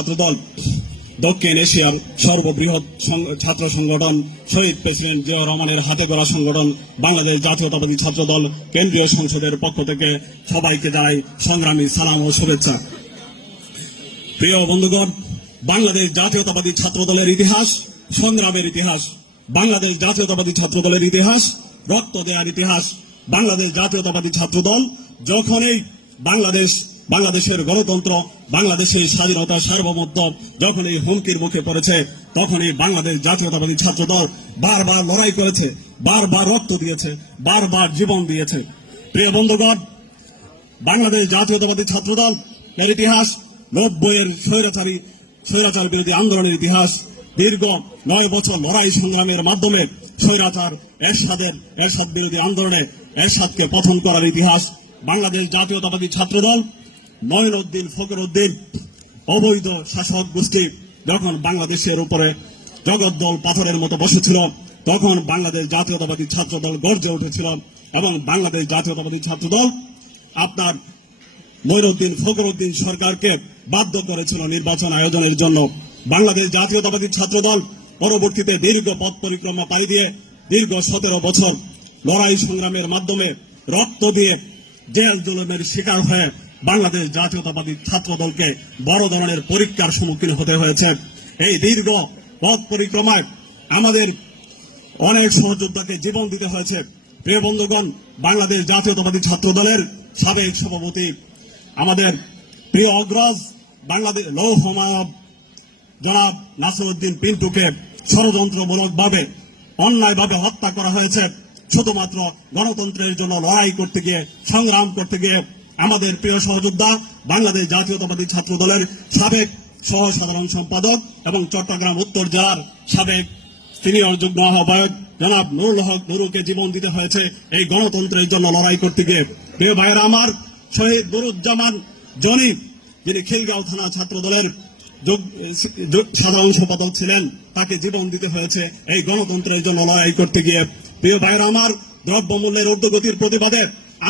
ছাত্রদল দক্ষিণ এশিয়ার সর্ববৃহৎ ছাত্র সংগঠন শহীদ প্রেসিডেন্ট জিয়াউর রহমানের হাতে গড়া সংগঠন বাংলাদেশ জাতীয়তাবাদী ছাত্রদল কেন্দ্রীয় সংসদের পক্ষ থেকে সবাইকে জানাই সংগ্রামী সালাম ও শুভেচ্ছা। প্রিয় বন্ধুগণ, বাংলাদেশ জাতীয়তাবাদী ছাত্রদলের ইতিহাস সংগ্রামের ইতিহাস। বাংলাদেশ জাতীয়তাবাদী ছাত্রদলের ইতিহাস রক্ত দেওয়ার ইতিহাস। বাংলাদেশ জাতীয়তাবাদী ছাত্রদল যখনই বাংলাদেশের গণতন্ত্র, বাংলাদেশের স্বাধীনতা, সার্বভৌমত্ব যখনই হুমকির মুখে পড়েছে, তখনই বাংলাদেশ জাতীয়তাবাদী ছাত্রদল বারবার লড়াই করেছে, বারবার রক্ত দিয়েছে, বারবার জীবন দিয়েছে। প্রিয় বন্ধুগণ, বাংলাদেশ জাতীয়তাবাদী ছাত্রদল এর ইতিহাস 90-এর স্বৈরাচার বিরোধী আন্দোলনের ইতিহাস। দীর্ঘ 9 বছর লড়াই সংগ্রামের মাধ্যমে স্বৈরাচার এরশাদ বিরোধী আন্দোলনে এরশাদকে পতন করার ইতিহাস। বাংলাদেশ জাতীয়তাবাদী ছাত্রদল মঈনুদ্দিন ফখরুদ্দিন অবৈধ শাসক গোষ্ঠী যখন বাংলাদেশের উপরে জগদ্দল পাথরের মতো বসেছিল, তখন বাংলাদেশ জাতীয়তাবাদী ছাত্রদল গর্জে উঠেছিল এবং বাংলাদেশ জাতীয়তাবাদী ছাত্রদল আপনার মঈনুদ্দিন ফখরুদ্দিন সরকারকে বাধ্য করেছিল নির্বাচন আয়োজনের জন্য। বাংলাদেশ জাতীয়তাবাদী ছাত্রদল পরবর্তীতে দীর্ঘ পথ পরিক্রমা পাড়ি দিয়ে দীর্ঘ 17 বছর লড়াই সংগ্রামের মাধ্যমে রক্ত দিয়ে জেল জুলুমের শিকার হয়ে বাংলাদেশ জাতীয়তাবাদী ছাত্রদলকে বড় ধরনের পরীক্ষার সম্মুখীন হতে হয়েছে। এই দীর্ঘ পথ পরিক্রমায় আমাদের অনেক সহযোদ্ধাকে জীবন দিতে হয়েছে। প্রিয় বন্ধুগণ, বাংলাদেশ জাতীয়তাবাদী ছাত্রদলের সাবেক সভাপতি আমাদের প্রিয় অগ্রজ বাংলাদেশ লৌহ মানব জনাব নাসিরউদ্দিন পিন্টুকে ষড়যন্ত্রমূলকভাবে অন্যায়ভাবে হত্যা করা হয়েছে শুধুমাত্র গণতন্ত্রের জন্য লড়াই করতে গিয়ে, সংগ্রাম করতে গিয়ে। আমাদের প্রিয় সহযোদ্ধা বাংলাদেশ জাতীয়তাবাদী ছাত্রদলের সাবেক সহ সাধারণ সম্পাদক এবং চট্টগ্রাম উত্তর জেলার সাবেক সিনিয়র যুগ্ম আহ্বায়ক জনাব নুরুল হক নুরুকে জীবন দিতে হয়েছে এই গণতন্ত্রের জন্য লড়াই করতে গিয়ে। প্রিয় ভাইয়েরা আমার, শহীদ নুরুজ্জামান জনি, যিনি খিলগাঁও থানা ছাত্রদলের সাধারণ সম্পাদক ছিলেন, তাকে জীবন দিতে হয়েছে এই গণতন্ত্রের জন্য লড়াই করতে গিয়ে। প্রিয় ভাইয়েরা আমার, দ্রব্যমূল্যের ঊর্ধ্বগতির প্রতিবাদে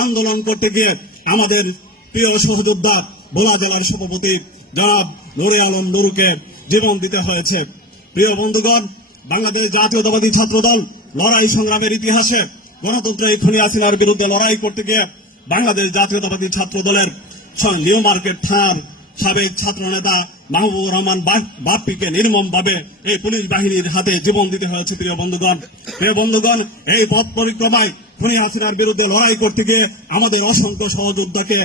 আন্দোলন করতে গিয়ে আমাদের প্রিয় সহযোদ্ধা ভোলা জেলার সভাপতি জনাব নুরে আলম নুরুকে জীবন দিতে হয়েছে। প্রিয় বন্ধুগণ, বাংলাদেশ জাতীয়তাবাদী ছাত্রদল লড়াই সংগ্রামের ইতিহাসে গণতন্ত্রের খুনি হাসিনার বিরুদ্ধে লড়াই করতে গিয়ে বাংলাদেশ জাতীয়তাবাদী ছাত্রদলের নিউ মার্কেট থানার সাবেক ছাত্র নেতা মাহবুবুর রহমান বাপ্পিকে নির্মমভাবে এই পুলিশ বাহিনীর হাতে জীবন দিতে হয়েছে। প্রিয় বন্ধুগণ, এই পথ পরিক্রমায় খুনি হাসিনার বিরুদ্ধে লড়াই করতে গিয়ে আমাদের অসংখ্য সহযোদ্ধাকে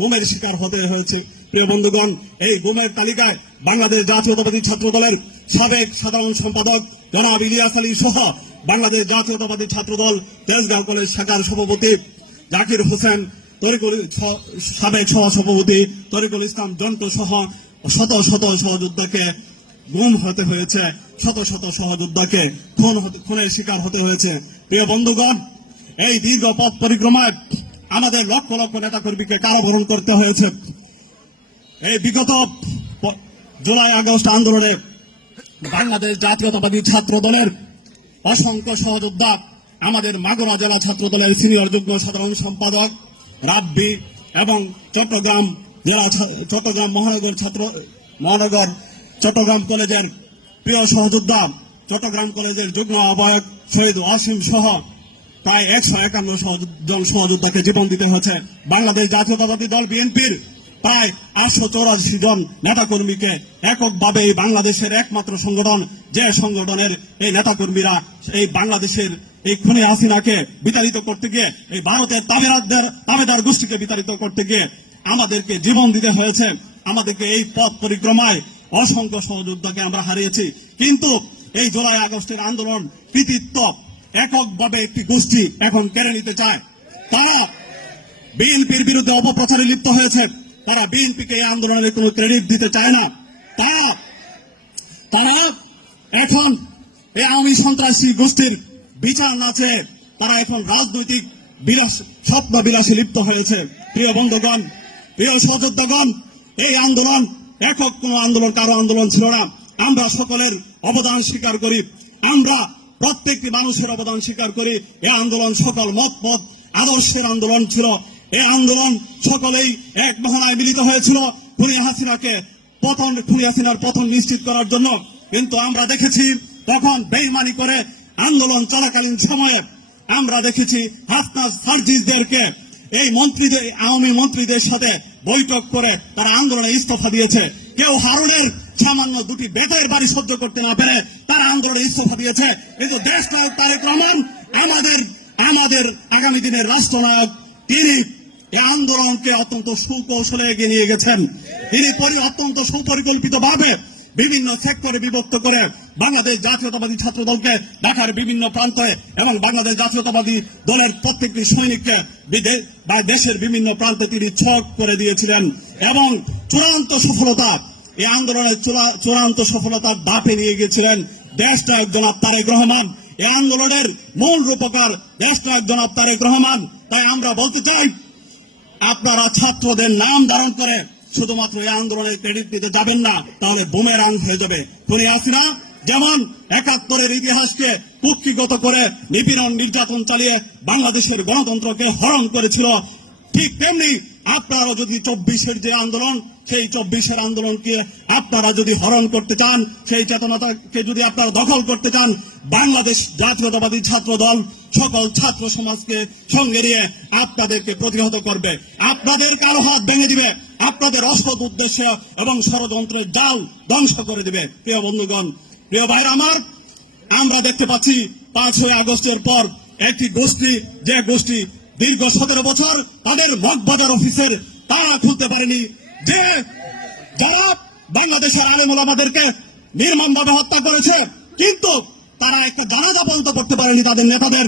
গুমের শিকার হতে হয়েছে। প্রিয় বন্ধুগণ, এই গুমের তালিকায় বাংলাদেশ জাতীয়তাবাদী ছাত্রদলের সাবেক সাধারণ সম্পাদক জনাব ইলিয়াস আলী সহ বাংলাদেশ জাতীয়তাবাদী ছাত্রদল তেজগাঁও কলেজ শাখার সভাপতি জাকির হোসেন, সাবেক সহসভাপতি তরিকুল ইসলাম জন্টু সহ শত শত সহযোদ্ধাকে গুম হতে হয়েছে, শত শত সহযোদ্ধাকে খুনের শিকার হতে হয়েছে। প্রিয় বন্ধুগণ, এই দীর্ঘ পথ পরিক্রমায় আমাদের লক্ষ লক্ষ নেতাকর্মীকে কারাবরণ করতে হয়েছে। এই বিগত জুলাই আগস্ট আন্দোলনে বাংলাদেশ জাতীয়তাবাদী ছাত্রদলের অসংখ্য সহযোদ্ধা আমাদের মাগুরা জেলা ছাত্রদলের সিনিয়র যুগ্ম সাধারণ সম্পাদক রাব্বি এবং চট্টগ্রাম চট্টগ্রাম কলেজের প্রিয় সহযোদ্ধা চট্টগ্রাম কলেজের যুগ্ম আহ্বায়ক শহীদ ওয়াসিম সহ প্রায় 151 জন সহযোদ্ধাকে জীবন দিতে হয়েছে। বাংলাদেশ জাতীয়তাবাদী দল বিএনপির প্রায় 884 জন নেতাকর্মীকে এককভাবে এই বাংলাদেশের একমাত্র সংগঠন, যে সংগঠনের এই নেতাকর্মীরা এই বাংলাদেশের এই খুনি হাসিনাকে বিতাড়িত করতে গিয়ে, এই ভারতের তাবেদার গোষ্ঠীকে বিতাড়িত করতে গিয়ে আমাদেরকে জীবন দিতে হয়েছে। আমাদেরকে এই পথ পরিক্রমায় অসংখ্য সহযোদ্ধাকে আমরা হারিয়েছি। কিন্তু এই জুলাই আগস্টের আন্দোলন কৃতিত্ব এককভাবে একটি গোষ্ঠী এখন কেড়ে নিতে চায়। তারা বিএনপির বিরুদ্ধে অপপ্রচারে লিপ্ত হয়েছে। তারা বিএনপিকে এই আন্দোলনের কোনো ক্রেডিট দিতে চায় না। তারা এখন এই আওয়ামী সন্ত্রাসী গোষ্ঠীর বিচার না চেয়ে তারা এখন রাজনৈতিক স্বপ্ন বিলাসে লিপ্ত হয়েছে। প্রিয় বন্ধুগণ, প্রিয় সহযোদ্ধাগণ, এই আন্দোলন একক কোন আন্দোলন, কারো আন্দোলন ছিল না। আমরা সকলের অবদান স্বীকার করি, আমরা প্রত্যেকটি মানুষের অবদান স্বীকার করি। এই আন্দোলন সকল মত আদর্শের আন্দোলন ছিল। এই আন্দোলন সকলেই এক মহড়ায় মিলিত হয়েছিল খুনি হাসিনাকে পতন, খুনি হাসিনার পতন নিশ্চিত করার জন্য। কিন্তু আমরা দেখেছি তখন বেইমানি করে আন্দোলন চলাকালীন সময়ে আমরা দেখেছি হাসনাত সার্জিসদেরকে এই মন্ত্রীদের, আওয়ামী মন্ত্রীদের সাথে বৈঠক করে তারা আন্দোলনে ইস্তফা দিয়েছে। কেউ হারুনের সামান্য দুটি বেতের বাড়ি সহ্য করতে না পেরে তারা আন্দোলনে ইস্তফা দিয়েছে। কিন্তু দেশনায়ক তারেক রহমান, আমাদের আগামী দিনের রাষ্ট্রনায়ক, তিনি এই আন্দোলনকে অত্যন্ত সুকৌশলে এগিয়ে নিয়ে গেছেন। তিনি অত্যন্ত সুপরিকল্পিতভাবে বিভিন্ন সেক্টরে বিভক্ত করে বাংলাদেশ জাতীয়তাবাদী ছাত্র দলকে ঢাকার বিভিন্ন প্রান্তে এবং বাংলাদেশ জাতীয়তাবাদী দলের প্রত্যেকটি সৈনিককে দেশের বিভিন্ন প্রান্তে তিনি ছক করে দিয়েছিলেন এবং চূড়ান্ত সফলতা, এই আন্দোলনের চূড়ান্ত সফলতার ধাপে নিয়ে গিয়েছিলেন দেশনায়ক জনাব তারেক রহমান। এই আন্দোলনের মূল রূপকার দেশনায়ক জনাব তারেক রহমান। তাই আমরা বলতে চাই, আপনারা ছাত্রদের নাম ধারণ করে শুধুমাত্র এই আন্দোলনের ক্রেডিট নিতে যাবেন না, তাহলে বুমেরাং হয়ে যাবে। খুনি হাসিনা যেমন ৭১-এর ইতিহাসকে কুক্ষিগত করে নিপীড়ন নির্যাতন চালিয়ে বাংলাদেশের গণতন্ত্রকে হরণ করেছিল, ঠিক তেমনি আপনারা যদি ২৪-এর যে আন্দোলন, সেই ২৪-এর আন্দোলনকে আপনারা যদি হরণ করতে চান, সেই চেতনাকে যদি আপনারা দখল করতে চান, বাংলাদেশ জাতীয়তাবাদী ছাত্র দল সকল ছাত্র সমাজকে সঙ্গে নিয়ে আপনাদেরকে প্রতিহত করবে, আপনাদের কালো হাত ভেঙে দিবে, আপনাদের অসৎ উদ্দেশ্য এবং ষড়যন্ত্রের জাল ধ্বংস করে দিবে। প্রিয় বন্ধুগণ, প্রিয় ভাইরা আমার, আমরা দেখতে পাচ্ছি ৫ই আগস্টের পর একটি গোষ্ঠী, যে গোষ্ঠী দীর্ঘ ১৭ বছর তাদের মগবাজার অফিসের তালা খুলতে পারেনি, যে যারা বাংলাদেশের আলেম ওলামাদেরকে নির্মমভাবে হত্যা করেছে, কিন্তু তারা একটা জানাজা পর্যন্ত করতে পারেনি তাদের নেতাদের,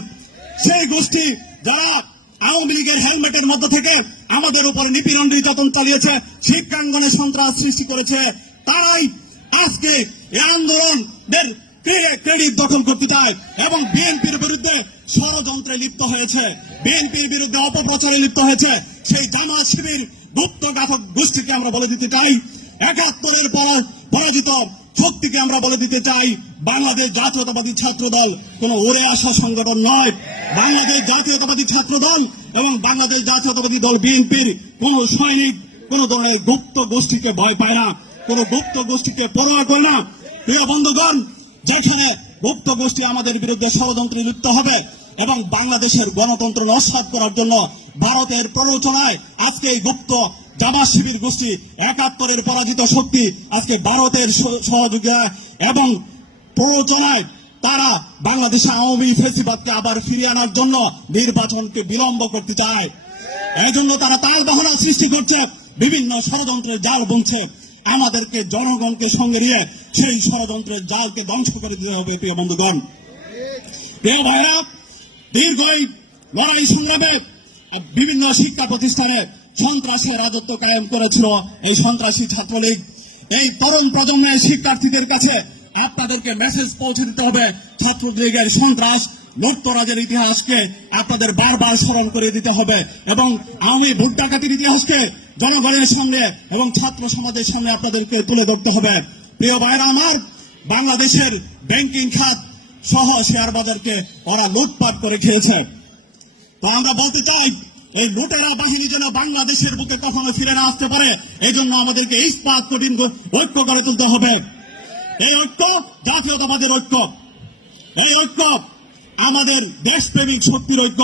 সেই গোষ্ঠী যারা আওয়ামী লীগের হেলমেটের মধ্য থেকে আমাদের উপর নিপীড়ন নির্যাতন চালিয়েছে, শিক্ষাঙ্গনে সন্ত্রাস সৃষ্টি করেছে, তারাই আজকে এই আন্দোলনের ক্রেডিট দখল করতে চায় এবং বিএনপির বিরুদ্ধে ষড়যন্ত্রে লিপ্ত হয়েছে, বিএনপির বিরুদ্ধে অপপ্রচারে লিপ্ত হয়েছে। সেই জামাত শিবির গুপ্ত ঘাতক গোষ্ঠীকে আমরা বলে দিতে চাই, ৭১-এর পরাজিত শক্তিকে আমরা বলে দিতে চাই, বাংলাদেশ জাতীয়তাবাদী ছাত্র দল কোন উড়ে আসা সংগঠন নয়। বাংলাদেশ জাতীয়তাবাদী ছাত্র দল এবং বাংলাদেশ জাতীয়তাবাদী দল বিএনপির কোন সৈনিক কোন ধরনের গুপ্ত গোষ্ঠীকে ভয় পায় না, কোন গুপ্ত গোষ্ঠীকে পরোয়া করে না। প্রিয় বন্ধুগণ, যেখানে গুপ্ত গোষ্ঠী আমাদের বিরুদ্ধে ষড়যন্ত্রে লিপ্ত হবে এবং বাংলাদেশের গণতন্ত্র নস্যাৎ করার জন্য ভারতের প্ররোচনায় আজকে এই গুপ্ত জামাত শিবির গোষ্ঠী, ৭১-এর পরাজিত শক্তি আজকে ভারতের সহযোগিতা এবং প্ররোচনায় তারা বাংলাদেশে আওয়ামী ফ্যাসিবাদকে আবার ফিরিয়ে আনার জন্য নির্বাচনকে বিলম্ব করতে চায়। এই জন্য তারা তাল বাহানা সৃষ্টি করছে, বিভিন্ন ষড়যন্ত্রের জাল বুনছে। আমাদেরকে জনগণকে সঙ্গে নিয়ে সেই ষড়যন্ত্রের জালকে ধ্বংস করে দিতে হবে। প্রিয় বন্ধুগণ, প্রিয় ভাইরা, দীর্ঘ লড়াই সংগ্রামে বিভিন্ন শিক্ষা প্রতিষ্ঠানে সন্ত্রাসের রাজত্ব কায়েম করেছিল এই সন্ত্রাসী ছাত্রলীগ। এই তরুণ প্রজন্মের শিক্ষার্থীদের কাছে আপনাদেরকে মেসেজ পৌঁছে দিতে হবে, ছাত্রলীগের সন্ত্রাস লুটতরাজের ইতিহাসকে আপনাদের বারবার স্মরণ করে দিতে হবে এবং আওয়ামী ভোট ডাকাতির ইতিহাসকে জনগণের সামনে এবং ছাত্র সমাজের সামনে আপনাদেরকে তুলে ধরতে হবে। প্রিয় ভাইরা আমার, বাংলাদেশের ব্যাংকিং খাত সহ শেয়ার বাজারকে ওরা লুটপাট করে খেয়েছে। তো আমরা বলতে চাই, এই লুটেরা বাহিনী যেন বাংলাদেশের বুকে কখনো ফিরে না আসতে পারে, এই জন্য আমাদেরকে ইস্পাত কঠিন ঐক্য গড়ে তুলতে হবে। এই ঐক্য জাতীয়তাবাদের ঐক্য, এই ঐক্য আমাদের দেশপ্রেমিক শক্তির ঐক্য,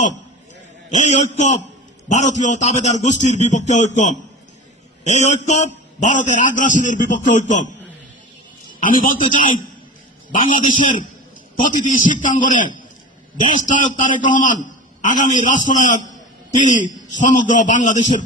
এই ঐক্য ভারতীয় তাবেদার গোষ্ঠীর বিপক্ষে ঐক্য, এই ঐক্য ভারতের আগ্রাসনের বিপক্ষে ঐক্য। আমি বলতে চাই, বাংলাদেশের প্রতিটি শিক্ষাঙ্গনে দেশনায়ক তারেক রহমান আগামী রাষ্ট্রনায়ক, তিনি সমগ্র বাংলাদেশের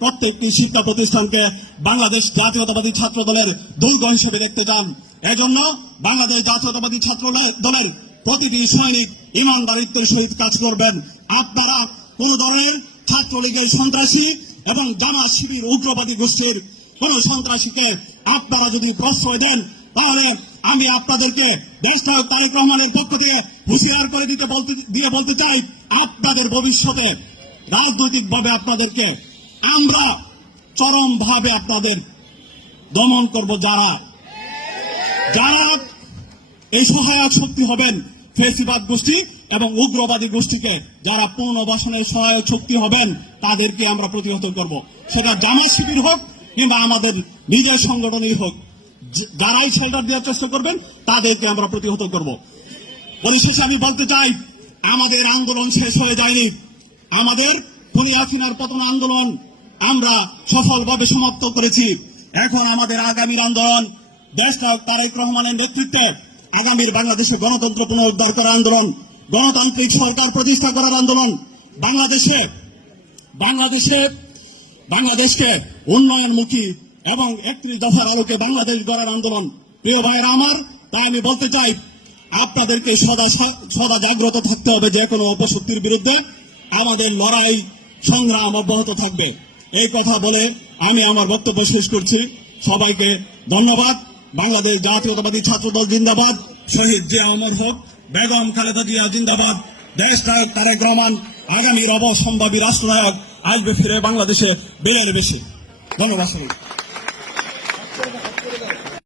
প্রত্যেকটি শিক্ষা প্রতিষ্ঠানকে বাংলাদেশ জাতীয়তাবাদী ছাত্র দলের দুর্গ হিসেবে দেখতে চান। এজন্য বাংলাদেশ জাতীয়তাবাদী ছাত্র দলের প্রতিটি সৈনিক ইমানদারিত্বের সহিত কাজ করবেন। আপনারা কোন ধরনের ছাত্রলীগের সন্ত্রাসী এবং জামাত শিবির উগ্রবাদী গোষ্ঠীর কোন সন্ত্রাসীকে আপনারা যদি প্রশ্রয় দেন, তাহলে আমি আপনাদেরকে দেশনায়ক তারেক রহমানের পক্ষ থেকে হুঁশিয়ার করে বলতে চাই, আপনাদের ভবিষ্যতে রাজনৈতিকভাবে আপনাদেরকে আমরা চরমভাবে আপনাদের দমন করব। যারা এই সহায়ক শক্তি হবেন ফ্যাসিবাদ গোষ্ঠী এবং উগ্রবাদী গোষ্ঠীকে, যারা পুনর্বাসনের সহায়ক শক্তি হবেন, তাদেরকে আমরা প্রতিহত করব। সেটা জামাত শিবির হোক কিংবা আমাদের নিজের সংগঠনই হোক, যারাই শেল্টার দেওয়ার চেষ্টা করবেন তাদেরকে আমরা প্রতিহত করব। পরিশেষে আমি বলতে চাই, আমাদের আন্দোলন শেষ হয়ে যায়নি। আমাদের খুনি হাসিনার পতন আন্দোলন আমরা সফলভাবে সমাপ্ত করেছি। এখন আমাদের আগামীর আন্দোলন দেশনায়ক তারেক রহমানের নেতৃত্বে আগামীর বাংলাদেশে গণতন্ত্র পুনরুদ্ধার করার আন্দোলন, গণতান্ত্রিক সরকার প্রতিষ্ঠা করার আন্দোলন, বাংলাদেশকে উন্নয়নমুখী এবং 31 দফার আলোকে বাংলাদেশ গড়ার আন্দোলন। প্রিয় ভাইরা আমার, তাই আমি বলতে চাই, আপনাদেরকে সদা জাগ্রত থাকতে হবে। যে কোনো অপশক্তির বিরুদ্ধে আমাদের লড়াই সংগ্রাম অব্যাহত থাকবে। এই কথা বলে আমি আমার বক্তব্য শেষ করছি। সবাইকে ধন্যবাদ। বাংলাদেশ জাতীয়তাবাদী ছাত্রদল জিন্দাবাদ। শহীদ জিয়া অমর হোক। বেগম খালেদা জিয়া জিন্দাবাদ। দেশনায়ক তারেক রহমান আগামীর অবসম্ভাবী রাষ্ট্রনায়ক আসবে ফিরে বাংলাদেশে বেলের বেশি। ধন্যবাদ।